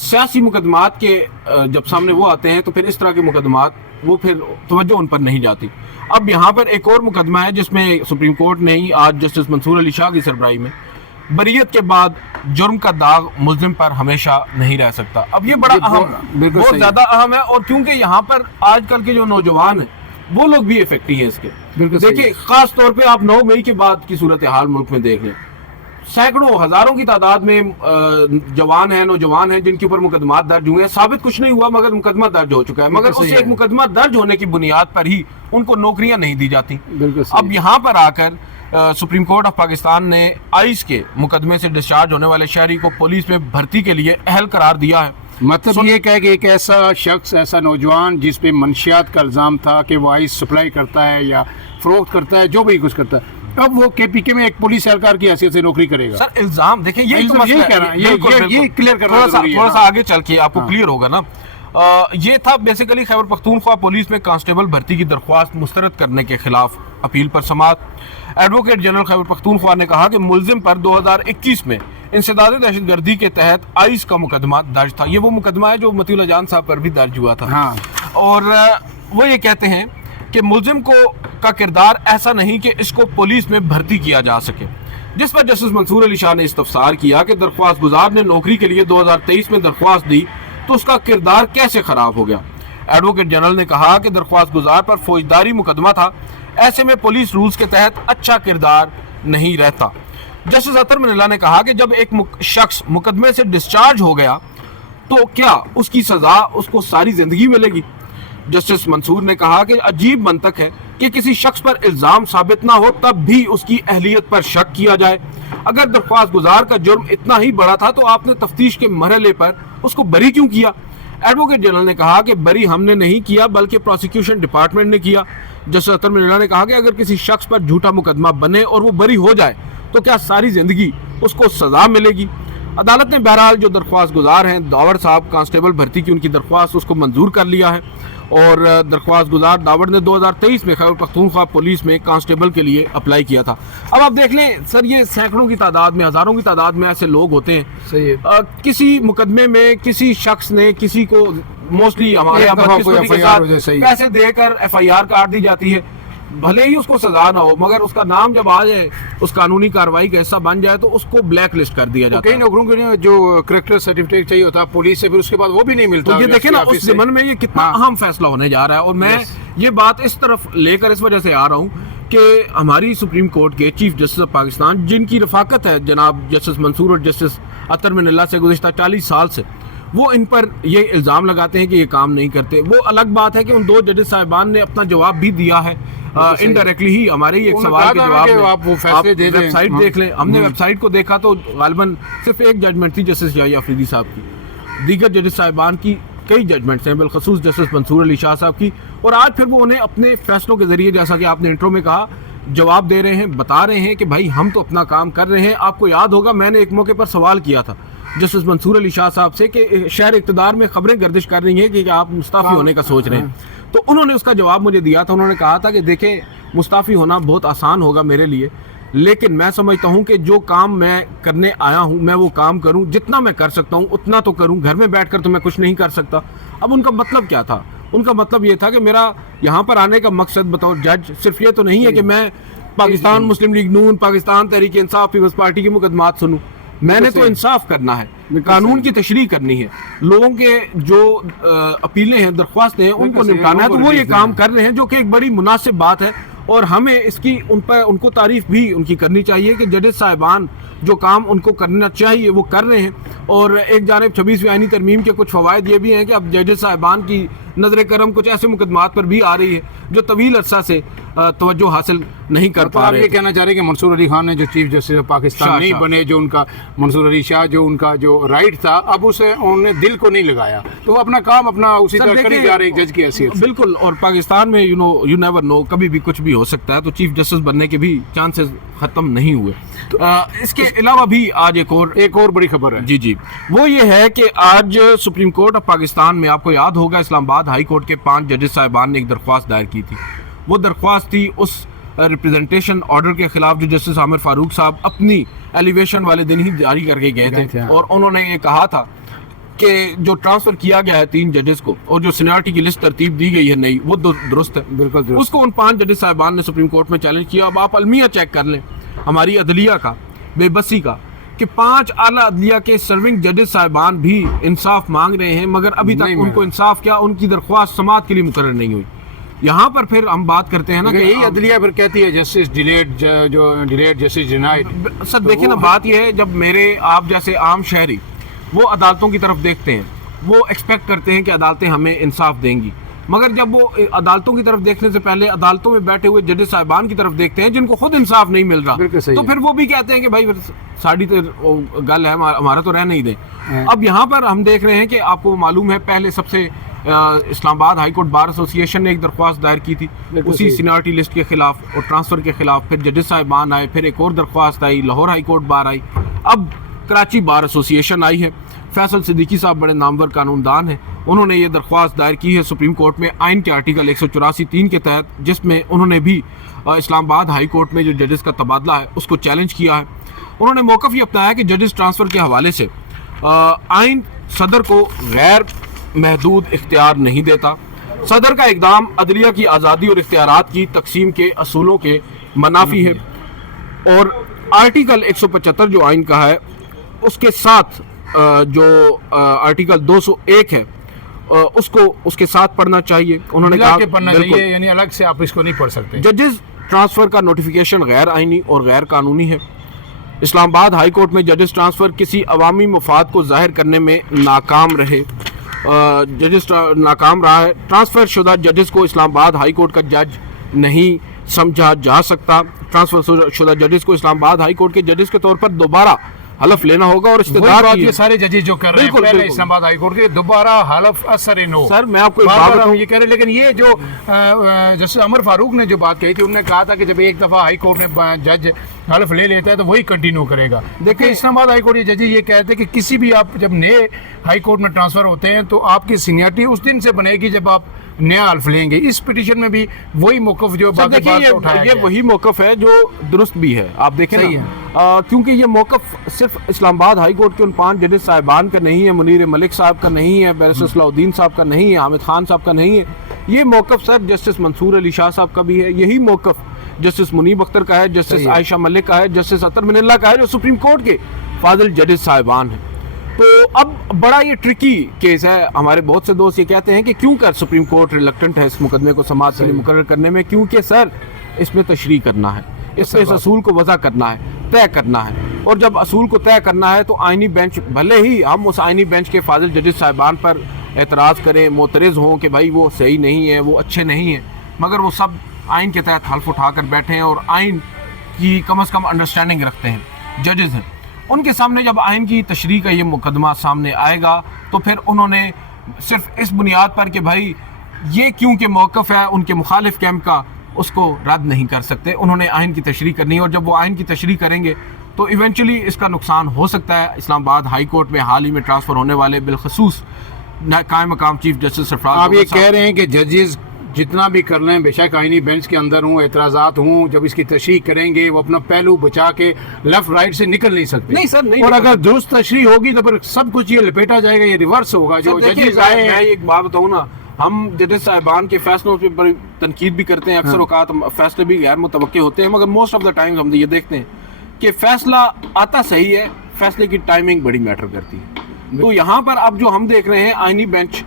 سیاسی مقدمات کے جب سامنے وہ آتے ہیں تو پھر اس طرح کے مقدمات وہ پھر توجہ ان پر نہیں جاتی. اب یہاں پر ایک اور مقدمہ ہے جس میں سپریم کورٹ نے ہی آج جسٹس منصور علی شاہ کی سربراہی میں بریت کے بعد جرم کا داغ ملزم پر ہمیشہ نہیں رہ سکتا. اب یہ بڑا اہم بہت زیادہ اہم ہے, اور کیونکہ یہاں پر آج کل کے جو نوجوان ہیں وہ لوگ بھی افیکٹی ہیں اس کے. دیکھیے خاص طور پہ آپ 9 مئی کے بعد کی صورتحال ملک میں دیکھ لیں, سینکڑوں ہزاروں کی تعداد میں جوان ہیں, نوجوان ہیں جن کے اوپر مقدمات درج ہوئے ہیں. ثابت کچھ نہیں ہوا مگر مقدمہ درج ہو چکا ہے, مگر اس ایک مقدمہ درج ہونے کی بنیاد پر ہی ان کو نوکریاں نہیں دی جاتی. اب یہاں پر آ کر سپریم کورٹ آف پاکستان نے آئس کے مقدمے سے ڈسچارج ہونے والے شہری کو پولیس میں بھرتی کے لیے اہل قرار دیا ہے. مطلب یہ کہ ایک ایسا شخص, ایسا نوجوان جس پہ منشیات کا الزام تھا کہ وہ آئس سپلائی کرتا ہے یا فروخت کرتا ہے, جو بھی کچھ کرتا ہے, اب وہ کے پی کے میں ایک پولیس اہلکار کی حیثیت سے نوکری کرے گا. سر الزام دیکھیں یہی کہہ رہا ہوں, یہ کلیئر کرنا ضروری ہے. تھوڑا سا آگے چل کے آپ کو کلیئر ہوگا نا. یہ تھا بیسیکلی خیبر پختونخوا پولیس میں کانسٹیبل بھرتی کی درخواست مسترد کرنے کے خلاف اپیل پر سماعت. ایڈوکیٹ جنرل خیبر پختونخوا نے کہا کہ ملزم پر 2021 میں انسداد دہشت گردی کے تحت آئس کا مقدمہ درج تھا. یہ وہ مقدمہ ہے جو متی اللہ جان صاحب پر بھی درج ہوا تھا. اور وہ یہ کہتے ہیں کہ ملزم کا کردار ایسا نہیں کہ اس کو پولیس میں بھرتی کیا جا سکے, جس پر جسٹس منصور علی شاہ نے استفسار کیا کہ درخواست گزار نے نوکری کے لیے 2023 میں درخواست دی تو اس کا کردار کیسے خراب ہو گیا. ایڈوکیٹ جنرل نے کہا کہ درخواست گزار پر فوجداری مقدمہ تھا, ایسے میں پولیس رولز کے تحت اچھا کردار نہیں رہتا. جسٹس اطہر من اللہ نے کہا کہ جب ایک شخص مقدمے سے ڈسچارج ہو گیا تو کیا اس کی سزا اس کو ساری زندگی ملے گی. جسٹس منصور نے کہا کہ عجیب منطق ہے کہ کسی شخص پر الزام ثابت نہ ہو تب بھی اس کی اہلیت پر شک کیا جائے. اگر درخواست گزار کا جرم اتنا ہی بڑا تھا تو آپ نے تفتیش کے مرحلے پر اس کو بری کیوں کیا. ایڈوکیٹ جنرل نے کہا کہ بری ہم نے نہیں کیا بلکہ پروسیکیوشن ڈپارٹمنٹ نے کیا. جسٹس اطہر من اللہ نے کہا کہ اگر کسی شخص پر جھوٹا مقدمہ بنے اور وہ بری ہو جائے تو کیا ساری زندگی اس کو سزا ملے گی. عدالت نے بہرحال جو درخواست گزار ہیں داور صاحب کانسٹیبل بھرتی کی ان کی درخواست اس کو منظور کر لیا ہے, اور درخواست گزار داور نے 2023 میں خیبر پختونخوا پولیس میں کانسٹیبل کے لیے اپلائی کیا تھا. اب آپ دیکھ لیں سر, یہ سینکڑوں کی تعداد میں, ہزاروں کی تعداد میں ایسے لوگ ہوتے ہیں. کسی مقدمے میں کسی شخص نے کسی کو موسٹلی ہمارے پیسے دے کر ایف آئی آر کاٹ دی جاتی ہے, بھلے ہی اس کو سزا نہ ہو مگر اس کا نام جب آ جائے, اس قانونی کارروائی کا حصہ بن جائے تو اس کو بلیک لسٹ کر دیا جاتا ہے. کئی نوکروں کے لیے جو کریکٹر سرٹیفکیٹ چاہیے ہوتا ہے پولیس سے, پھر اس کے بعد وہ بھی نہیں ملتا. تو یہ دیکھیں نا اس ضمن میں یہ کتنا اہم فیصلہ ہونے جا رہا ہے, اور میں یہ بات اس طرف لے کر اس وجہ سے آ رہا ہوں کہ ہماری سپریم کورٹ کے چیف جسٹس آف پاکستان جن کی رفاقت ہے جناب جسٹس منصور اور جسٹس اطہر من اللہ سے گزشتہ 40 سال سے, وہ ان پر یہ الزام لگاتے ہیں کہ یہ کام نہیں کرتے. وہ الگ بات ہے کہ ان 2 ججز صاحبان نے اپنا جواب بھی دیا ہے انڈائریکٹلی ہی ہمارے ایک سوال کے جواب میں. آپ ویب سائٹ دیکھ لیں, ہم نے ویب سائٹ کو دیکھا تو غالباً صرف ایک ججمنٹ تھی جسٹس یحییٰ آفریدی صاحب کی, دیگر ججز صاحبان کی کئی ججمنٹس ہیں, بالخصوص جسٹس منصور علی شاہ صاحب کی. اور آج پھر وہ انہیں اپنے فیصلوں کے ذریعے, جیسا کہ آپ نے انٹرو میں کہا, جواب دے رہے ہیں, بتا رہے ہیں کہ بھائی ہم تو اپنا کام کر رہے ہیں. آپ کو یاد ہوگا میں نے ایک موقع پر سوال کیا تھا جسٹس منصور علی شاہ صاحب سے کہ شہر اقتدار میں خبریں گردش کر رہی ہیں کہ آپ مستعفی ہونے کا سوچ رہے ہیں, تو انہوں نے اس کا جواب مجھے دیا تھا. انہوں نے کہا تھا کہ دیکھیں مستعفی ہونا بہت آسان ہوگا میرے لیے, لیکن میں سمجھتا ہوں کہ جو کام میں کرنے آیا ہوں میں وہ کام کروں, جتنا میں کر سکتا ہوں اتنا تو کروں, گھر میں بیٹھ کر تو میں کچھ نہیں کر سکتا. اب ان کا مطلب کیا تھا؟ ان کا مطلب یہ تھا کہ میرا یہاں پر آنے کا مقصد بطور جج صرف یہ تو نہیں ہے کہ میں پاکستان مسلم لیگ نون, پاکستان تحریک انصاف, پیپلز پارٹی کی مقدمات سنوں. میں نے تو انصاف کرنا ہے, قانون کی تشریح کرنی ہے, لوگوں کے جو اپیلیں ہیں, درخواستیں ہیں, ان کو نپٹانا ہے. تو وہ یہ کام کر رہے ہیں جو کہ ایک بڑی مناسب بات ہے, اور ہمیں اس کی ان کو تعریف بھی ان کی کرنی چاہیے کہ ججز صاحبان جو کام ان کو کرنا چاہیے وہ کر رہے ہیں. اور ایک جانب 26ویں آئینی ترمیم کے کچھ فوائد یہ بھی ہیں کہ اب ججز صاحبان کی نظر کرم کچھ ایسے مقدمات پر بھی آ رہی ہے جو طویل عرصہ سے توجہ حاصل نہیں کر پا رہے. آپ یہ کہنا چاہ رہے ہیں کہ منصور علی خان نے جو چیف جسٹس آف پاکستان نہیں بنے, جو ان کا منصور علی شاہ جو ان کا جو رائٹ تھا, اب اسے انہوں نے دل کو نہیں لگایا, تو وہ اپنا کام اپنا اسی طرح کرنے جا رہے ہیں جج کی حیثیت. بالکل, اور پاکستان میں یو نیور نو, کبھی بھی کچھ بھی ہو سکتا ہے, تو چیف جسٹس بننے کے بھی چانسز ختم نہیں ہوئے. اس کے علاوہ بھی آج ایک اور بڑی خبر ہے. جی وہ یہ ہے کہ آج سپریم کورٹ آف پاکستان میں, آپ کو یاد ہوگا, اسلام آباد ہائی کورٹ کے 5 ججز صاحبان نے ایک درخواست دائر کی تھی. وہ درخواست تھی اس ریپریزنٹیشن آرڈر کے خلاف جو جسٹس عامر فاروق صاحب اپنی ایلیویشن والے دن ہی جاری کر کے گئے تھے, اور انہوں نے یہ کہا تھا کہ جو ٹرانسفر کیا گیا ہے 3 ججز کو اور جو سینیارٹی کی لسٹ ترتیب دی گئی ہے نئی وہ درست ہے، بالکل درست. اس کو ان 5 ججز صاحبان نے سپریم کورٹ میں چیلنج کیا. اب آپ المیہ چیک کر لیں ہماری عدلیہ کا بے بسی کا کہ 5 اعلیٰ عدلیہ کے سرونگ ججز صاحبان بھی انصاف مانگ رہے ہیں مگر ابھی تک ان کو انصاف کیا ان کی درخواست سماعت کے لیے مقرر نہیں ہوئی. یہاں پر پھر ہم بات کرتے ہیں نا کہ یہی عدلیہ پھر کہتی ہے جسٹس ڈیلیڈ، جو ڈیلیڈ جسٹس ڈینائڈ. سر دیکھیں نا بات یہ ہے جب میرے آپ جیسے عام شہری وہ عدالتوں کی طرف دیکھتے ہیں وہ ایکسپیکٹ کرتے ہیں کہ عدالتیں ہمیں انصاف دیں گی مگر جب وہ عدالتوں کی طرف دیکھنے سے پہلے عدالتوں میں بیٹھے ہوئے ججز صاحبان کی طرف دیکھتے ہیں جن کو خود انصاف نہیں مل رہا تو پھر وہ بھی کہتے ہیں کہ بھائی ساڑی تو گل ہے ہمارا تو رہ نہیں دیں. اب یہاں پر ہم دیکھ رہے ہیں کہ آپ کو معلوم ہے پہلے سب سے اسلام آباد ہائی کورٹ بار ایسوسی ایشن نے ایک درخواست دائر کی تھی اسی سینیارٹی لسٹ کے خلاف اور ٹرانسفر کے خلاف. پھر ججز صاحبان آئے، پھر ایک اور درخواست آئی، لاہور ہائی کورٹ بار آئی، اب کراچی بار ایسوسی ایشن آئی ہے. فیصل صدیقی صاحب بڑے نامور قانون دان ہیں، انہوں نے یہ درخواست دائر کی ہے سپریم کورٹ میں آئین کے آرٹیکل 184(3) کے تحت جس میں انہوں نے بھی اسلام آباد ہائی کورٹ میں جو ججز کا تبادلہ ہے اس کو چیلنج کیا ہے. انہوں نے موقف یہ اپنایا کہ ججز ٹرانسفر کے حوالے سے آئین صدر کو غیر محدود اختیار نہیں دیتا. صدر کا اقدام عدلیہ کی آزادی اور اختیارات کی تقسیم کے اصولوں کے منافی ہے اور آرٹیکل 175 جو آئین کا ہے اس کے ساتھ جو آرٹیکل 201 ہے اس کے ساتھ پڑھنا چاہیے. انہوں نے کہا پڑھنا چاہیے یعنی الگ سے آپ اس کو نہیں پڑھ سکتے. ججز ٹرانسفر کا نوٹیفیکیشن غیر آئینی اور غیر قانونی ہے. اسلام آباد ہائی کورٹ میں ججز ٹرانسفر کسی عوامی مفاد کو ظاہر کرنے میں ناکام رہے ناکام رہا ہے. ٹرانسفر شدہ ججز کو اسلام آباد ہائی کورٹ کا جج نہیں سمجھا جا سکتا. ٹرانسفر شدہ ججز کو اسلام آباد ہائی کورٹ کے ججز کے طور پر دوبارہ حلف لینا ہوگا اور استدار یہ سارے ججز جو کر رہے ہیں پہلے اسلام آباد ہائی کورٹ کے دوبارہ حلف اثر نو. سر میں آپ کو ایک بات بتاؤں یہ کہہ رہے لیکن یہ جو جسٹس عمر فاروق نے جو بات کہی تھی انہوں نے کہا تھا کہ جب ایک دفعہ ہائی کورٹ میں جج حلف لے لیتا ہے تو وہی کنٹینیو کرے گا. دیکھیں اسلام آباد ہائی کورٹ یہ ججز یہ کہتے ہیں کہ کسی بھی آپ جب نئے ہائی کورٹ میں ٹرانسفر ہوتے ہیں تو آپ کی سینیئرٹی اس دن سے بنے گی جب آپ نیا حلف لیں گے. اس پٹیشن میں بھی وہی موقف جو یہ وہی موقف ہے جو درست بھی ہے. آپ دیکھیں کیونکہ یہ موقف صرف اسلام آباد ہائی کورٹ کے ان 5 ججز صاحبان کا نہیں ہے، منیر ملک صاحب کا نہیں ہے، بیرسٹر صلاح الدین صاحب کا نہیں ہے، حامد خان صاحب کا نہیں ہے. یہ موقف سر جسٹس منصور علی شاہ صاحب کا بھی ہے. یہی موقف جسٹس منیب اختر کا ہے، جسٹس عائشہ ملک کا ہے، جسٹس اطہر من اللہ کا ہے جو سپریم کورٹ کے فاضل ججز صاحبان ہیں. تو اب بڑا یہ ٹرکی کیس ہے. ہمارے بہت سے دوست یہ کہتے ہیں کہ کیوں کر سپریم کورٹ ریلکٹنٹ ہے اس مقدمے کو سماعت کے لیے مقرر کرنے میں، کیونکہ سر اس میں تشریح کرنا ہے، اس اصول کو وضع کرنا ہے، طے کرنا ہے. اور جب اصول کو طے کرنا ہے تو آئینی بینچ بھلے ہی ہم اس آئینی بینچ کے فاضل ججز صاحبان پر اعتراض کریں، معترض ہوں کہ بھائی وہ صحیح نہیں ہے، وہ اچھے نہیں ہیں، مگر وہ سب آئین کے تحت حلف اٹھا کر بیٹھے ہیں اور آئین کی کم از کم انڈرسٹینڈنگ رکھتے ہیں، ججز ہیں. ان کے سامنے جب آئین کی تشریح کا یہ مقدمہ سامنے آئے گا تو پھر انہوں نے صرف اس بنیاد پر کہ بھائی یہ کیونکہ موقف ہے ان کے مخالف کیمپ کا اس کو رد نہیں کر سکتے. انہوں نے آئین کی تشریح کرنی ہے اور جب وہ آئین کی تشریح کریں گے تو ایونچولی اس کا نقصان ہو سکتا ہے. اسلام آباد ہائی کورٹ میں حال ہی میں ٹرانسفر ہونے والے بالخصوص قائم مقام چیف جسٹس سرفراز. آپ یہ کہہ رہے ہیں کہ ججز جتنا بھی کر لیں بے شک آئینی بینچ کے اندر ہوں، اعتراضات ہوں، جب اس کی تشریح کریں گے وہ اپنا پہلو بچا کے لیفٹ رائٹ سے نکل نہیں سکتے. نہیں سر نہیں. اور اگر درست تشریح ہوگی تو پھر سب کچھ یہ لپیٹا جائے گا، یہ ریورس ہوگا. جو ججز آئے ہیں، میں ایک بات بتاؤں نا، ہم ججز صاحبان کے فیصلوں پہ بڑی تنقید بھی کرتے ہیں، اکثر اوقات فیصلے بھی غیر متوقع ہوتے ہیں، مگر موسٹ آف دا ٹائمز ہم یہ دیکھتے ہیں کہ فیصلہ آتا صحیح ہے، فیصلے کی ٹائمنگ بڑی میٹر کرتی ہے. تو یہاں پر اب جو ہم دیکھ رہے ہیں آئینی بینچ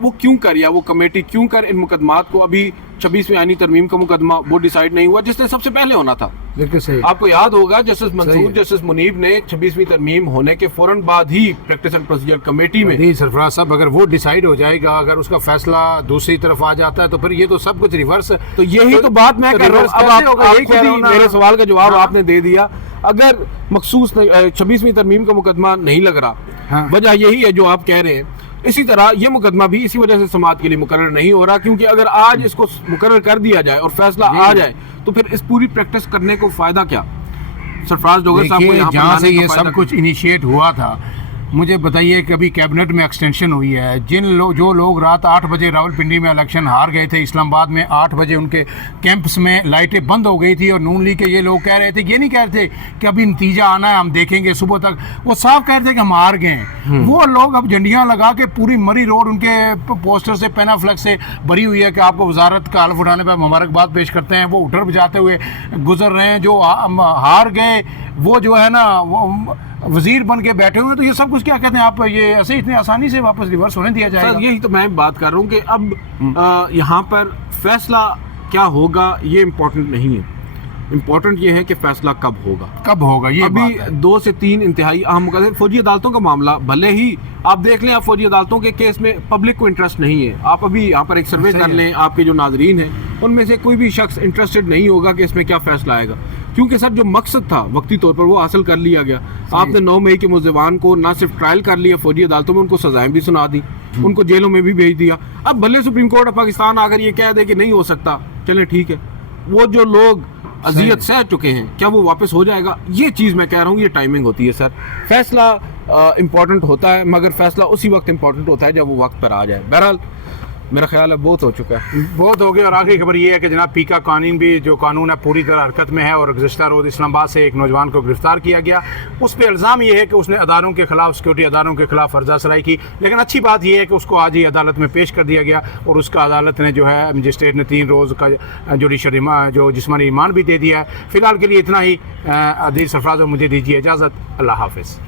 وہ کیوں کر یا وہ کمیٹی کیوں کر ان مقدمات کو، ابھی 26ویں آئینی ترمیم کا مقدمہ وہ ڈیسائیڈ نہیں ہوا جس نے سب سے پہلے ہونا تھا. آپ کو یاد ہوگا جسٹس منصور جسٹس منیب نے 26ویں ترمیم ہونے کے فوراً بعد ہی پریکٹس اینڈ پروسیجر کمیٹی میں نہیں سرفراز صاحب اگر وہ ڈیسائیڈ ہو جائے گا، اگر اس کا فیصلہ دوسری طرف آ جاتا ہے تو پھر یہ تو سب کچھ ریورس ہے. تو یہی تو بات میں کر رہا ہوں. اب آپ میرے سوال کا جواب آپ نے دے دیا. اگر مخصوص 26ویں ترمیم کا مقدمہ نہیں لگ رہا، وجہ یہی ہے جو آپ کہہ رہے ہیں. اسی طرح یہ مقدمہ بھی اسی وجہ سے سماعت کے لیے مقرر نہیں ہو رہا کیونکہ اگر آج اس کو مقرر کر دیا جائے اور فیصلہ آ جائے تو پھر اس پوری پریکٹس کرنے کو فائدہ کیا؟ سرفراز ڈوگر صاحب کو جہاں سے یہ سب کچھ انیشیٹ ہوا تھا مجھے بتائیے کہ ابھی کیبنٹ میں ایکسٹینشن ہوئی ہے، جو لوگ رات 8 بجے راولپنڈی میں الیکشن ہار گئے تھے، اسلام آباد میں 8 بجے ان کے کیمپس میں لائٹیں بند ہو گئی تھی، اور نون لیگ کے یہ لوگ کہہ رہے تھے، یہ نہیں کہہ رہے تھے کہ ابھی نتیجہ آنا ہے ہم دیکھیں گے صبح تک، وہ صاف کہہ رہے تھے کہ ہم ہار گئے ہیں۔ وہ لوگ اب جھنڈیاں لگا کے پوری مری روڈ ان کے پوسٹر سے پینا فلیکس سے بھری ہوئی ہے کہ آپ کو وزارت کا حلف اٹھانے پہ مبارکباد پیش کرتے ہیں، وہ اٹھر بجاتے ہوئے گزر رہے ہیں۔ جو ہار گئے وہ جو ہے نا وزیر بن کے بیٹھے ہوئے، تو یہ سب کچھ کیا کہتے ہیں آپ، یہ ایسے اتنے آسانی سے واپس ریورس ہونے دیا جائے گا؟ یہی تو میں بات کر رہا ہوں کہ اب یہاں پر فیصلہ کیا ہوگا یہ امپورٹنٹ نہیں ہے، امپورٹنٹ یہ ہے کہ فیصلہ کب ہوگا یہ ابھی 2 سے 3 انتہائی اہم مقدمے۔ فوجی عدالتوں کا معاملہ بھلے ہی آپ دیکھ لیں، آپ فوجی عدالتوں کے کیس میں پبلک کو انٹرسٹ نہیں ہے، آپ ابھی یہاں پر ایک سروے کر لیں، آپ کے جو ناظرین ہیں ان میں سے کوئی بھی شخص انٹرسٹڈ نہیں ہوگا کہ اس میں کیا فیصلہ آئے گا، کیونکہ سر جو مقصد تھا وقتی طور پر وہ حاصل کر لیا گیا۔ آپ نے 9 مئی کے ملزمان کو نہ صرف ٹرائل کر لیا فوجی عدالتوں میں، ان کو سزائیں بھی سنا دی، ان کو جیلوں میں بھی بھیج دیا۔ اب بھلے سپریم کورٹ آف پاکستان اگر یہ کہہ دے کہ نہیں ہو سکتا، چلیں ٹھیک ہے، وہ جو لوگ اذیت سہ چکے ہیں کیا وہ واپس ہو جائے گا؟ یہ چیز میں کہہ رہا ہوں، یہ ٹائمنگ ہوتی ہے سر۔ فیصلہ امپورٹنٹ ہوتا ہے، مگر فیصلہ اسی وقت امپورٹنٹ ہوتا ہے جب وہ وقت پر آ جائے۔ بہرحال میرا خیال ہے بہت ہو چکا ہے، بہت ہو گیا۔ اور آخری خبر یہ ہے کہ جناب پیکا قانون بھی جو قانون ہے پوری طرح حرکت میں ہے، اور گزشتہ روز اسلام آباد سے ایک نوجوان کو گرفتار کیا گیا۔ اس پہ الزام یہ ہے کہ اس نے اداروں کے خلاف، سیکورٹی اداروں کے خلاف فرضہ سرائی کی، لیکن اچھی بات یہ ہے کہ اس کو آج ہی عدالت میں پیش کر دیا گیا، اور اس کا عدالت نے جو ہے مجسٹریٹ نے 3 روز کا جوڈیشل جو جسمانی ریمانڈ بھی دے دیا ہے۔ فی الحال کے لیے اتنا ہی۔ عدیل سرفراز، مجھے دیجیے اجازت، اللہ حافظ۔